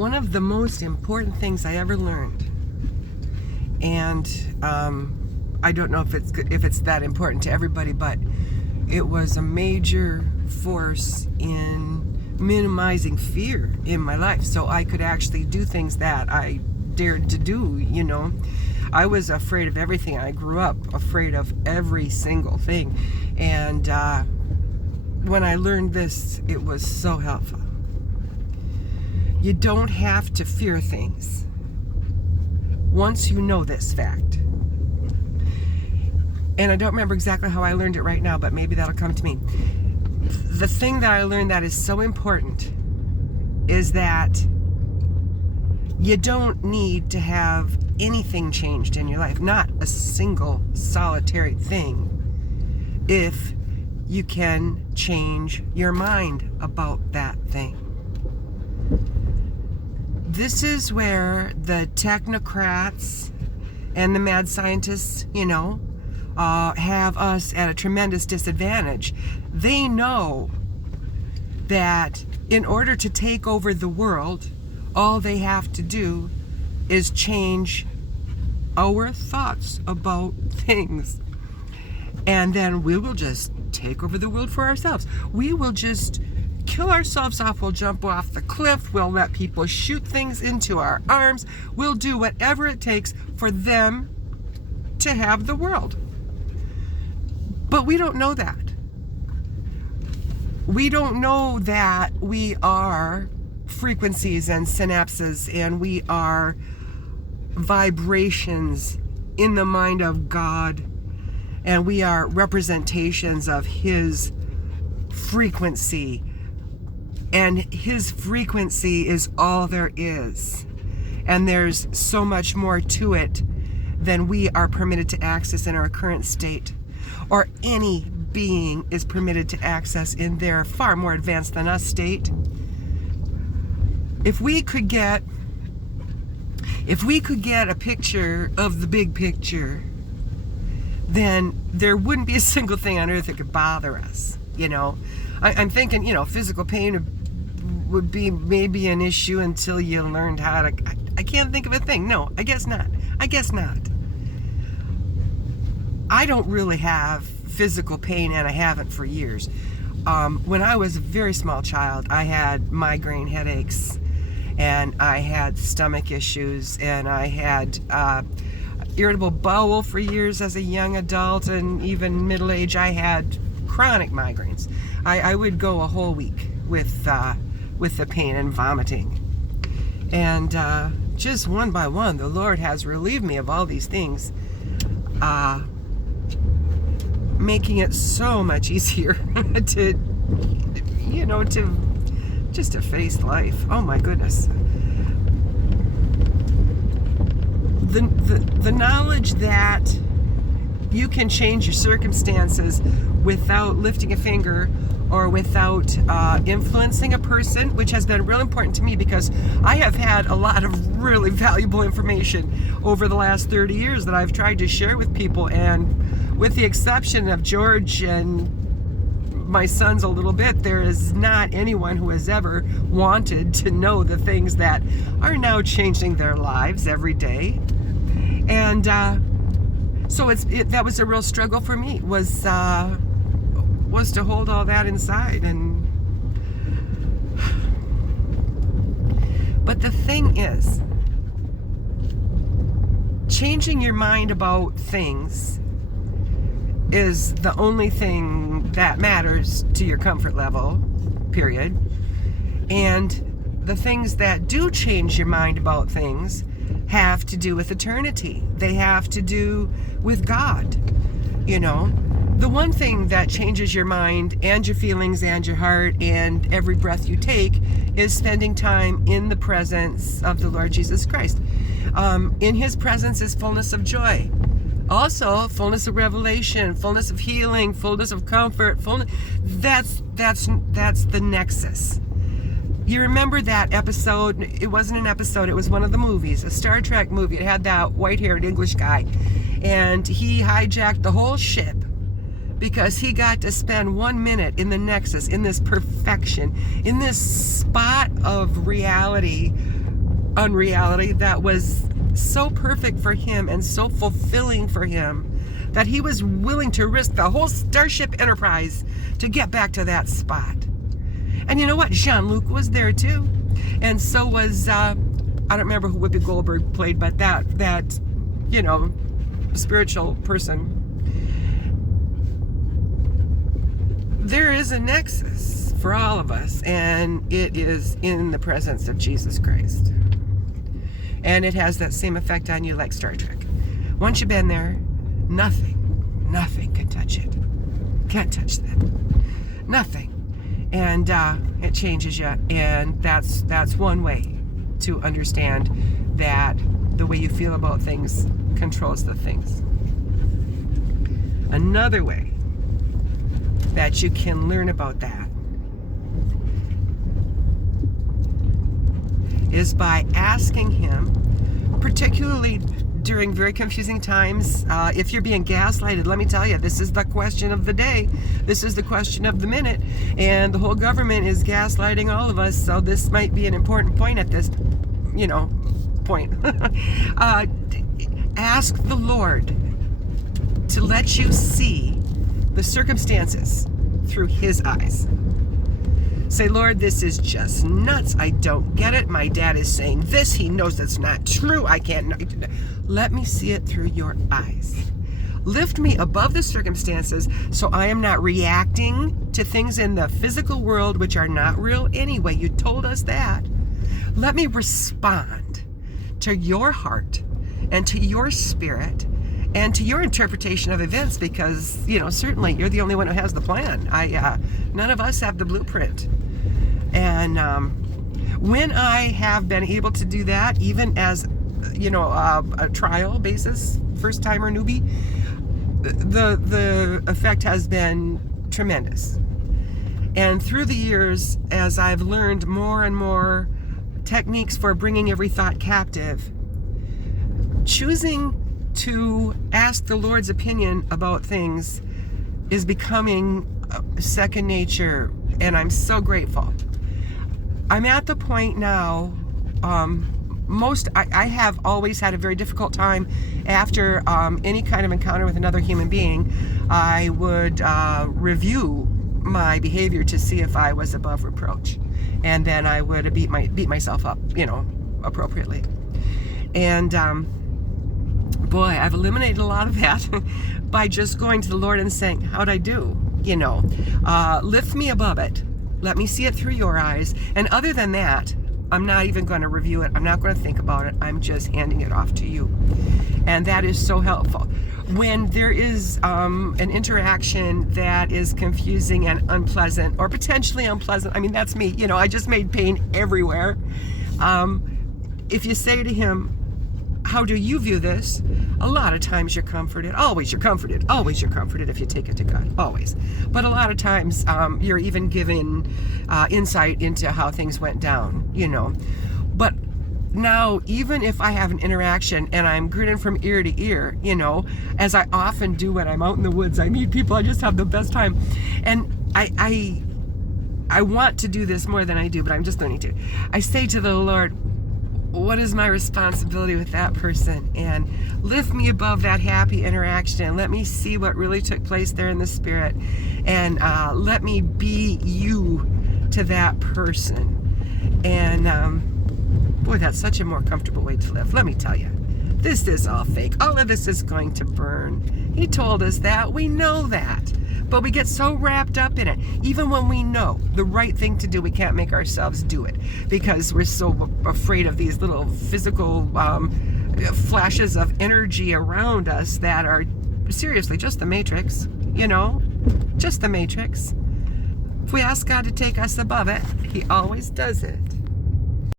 one of the most important things I ever learned, and I don't know if it's that important to everybody, but it was a major force in minimizing fear in my life, so I could actually do things that I dared to do. I was afraid of everything. I grew up afraid of every single thing, and when I learned this, it was so helpful. You don't have to fear things once you know this fact. And I don't remember exactly how I learned it right now, but maybe that'll come to me. The thing that I learned that is so important is that you don't need to have anything changed in your life, not a single solitary thing, if you can change your mind about that thing. This is where the technocrats and the mad scientists, have us at a tremendous disadvantage. They know that in order to take over the world, all they have to do is change our thoughts about things. And then we will just take over the world for ourselves. We will just kill ourselves off. We'll jump off the cliff. We'll let people shoot things into our arms. We'll do whatever it takes for them to have the world. But we don't know that. We don't know that we are frequencies and synapses, and we are vibrations in the mind of God, and we are representations of His frequency, and His frequency is all there is, and there's so much more to it than we are permitted to access in our current state, or any being is permitted to access in their far more advanced than us state. If we could get a picture of the big picture, then there wouldn't be a single thing on earth that could bother us. I'm thinking, physical pain would be maybe an issue until you learned how to. I can't think of a thing. No, I guess not. I don't really have physical pain, and I haven't for years. When I was a very small child, I had migraine headaches, and I had stomach issues, and I had irritable bowel for years as a young adult, and even middle age. I had chronic migraines. I would go a whole week with the pain and vomiting, and just one by one, the Lord has relieved me of all these things, making it so much easier to face life. Oh my goodness. The knowledge that you can change your circumstances without lifting a finger or without influencing a person, which has been real important to me because I have had a lot of really valuable information over the last 30 years that I've tried to share with people, and with the exception of George and my sons a little bit, there is not anyone who has ever wanted to know the things that are now changing their lives every day. And so that was a real struggle for me, was to hold all that inside. But the thing is, changing your mind about things is the only thing that matters to your comfort level, period. And the things that do change your mind about things have to do with eternity. They have to do with God. The one thing that changes your mind and your feelings and your heart and every breath you take is spending time in the presence of the Lord Jesus Christ. In His presence is fullness of joy. Also, fullness of revelation, fullness of healing, fullness of comfort, that's the Nexus. You remember that episode? It wasn't an episode, it was one of the movies, a Star Trek movie. It had that white-haired English guy, and he hijacked the whole ship because he got to spend 1 minute in the Nexus, in this perfection, in this spot of reality unreality that was so perfect for him and so fulfilling for him that he was willing to risk the whole Starship Enterprise to get back to that spot. And you know what? Jean-Luc was there too. And so was, I don't remember who Whoopi Goldberg played, but that you know, spiritual person. There is a nexus for all of us, and it is in the presence of Jesus Christ. And it has that same effect on you like Star Trek. Once you've been there, nothing can touch it. Can't touch that. Nothing. And it changes you. And that's one way to understand that the way you feel about things controls the things. Another way that you can learn about that is by asking him, particularly during very confusing times. If you're being gaslighted, let me tell you, this is the question of the day. This is the question of the minute. And the whole government is gaslighting all of us. So this might be an important point at this, point. Ask the Lord to let you see the circumstances through his eyes. Say, Lord, this is just nuts. I don't get it. My dad is saying this. He knows that's not true. I can't. Let me see it through your eyes. Lift me above the circumstances so I am not reacting to things in the physical world which are not real anyway. You told us that. Let me respond to your heart and to your spirit and to your interpretation of events, because, certainly you're the only one who has the plan. None of us have the blueprint. And when I have been able to do that, even as, a trial basis, first timer newbie, the effect has been tremendous. And through the years, as I've learned more and more techniques for bringing every thought captive, choosing to ask the Lord's opinion about things is becoming second nature, and I'm so grateful. I'm at the point now, I have always had a very difficult time after any kind of encounter with another human being. I would review my behavior to see if I was above reproach, and then I would beat myself up, appropriately. And boy, I've eliminated a lot of that by just going to the Lord and saying, how'd I do? Lift me above it. Let me see it through your eyes. And other than that, I'm not even going to review it. I'm not going to think about it. I'm just handing it off to you. And that is so helpful. When there is an interaction that is confusing and unpleasant, or potentially unpleasant, that's me. I just made pain everywhere. If you say to him, how do you view this? A lot of times you're comforted. Always you're comforted. Always you're comforted if you take it to God. Always. But a lot of times you're even given insight into how things went down, But now, even if I have an interaction and I'm grinning from ear to ear, as I often do when I'm out in the woods, I meet people, I just have the best time. And I want to do this more than I do, but I'm just learning to. I say to the Lord, what is my responsibility with that person? And lift me above that happy interaction and let me see what really took place there in the spirit. And let me be you to that person. And boy, that's such a more comfortable way to live. Let me tell you, this is all fake. All of this is going to burn. He told us that. We know that. But we get so wrapped up in it. Even when we know the right thing to do, we can't make ourselves do it because we're so afraid of these little physical flashes of energy around us that are seriously just the Matrix, just the Matrix. If we ask God to take us above it, he always does it.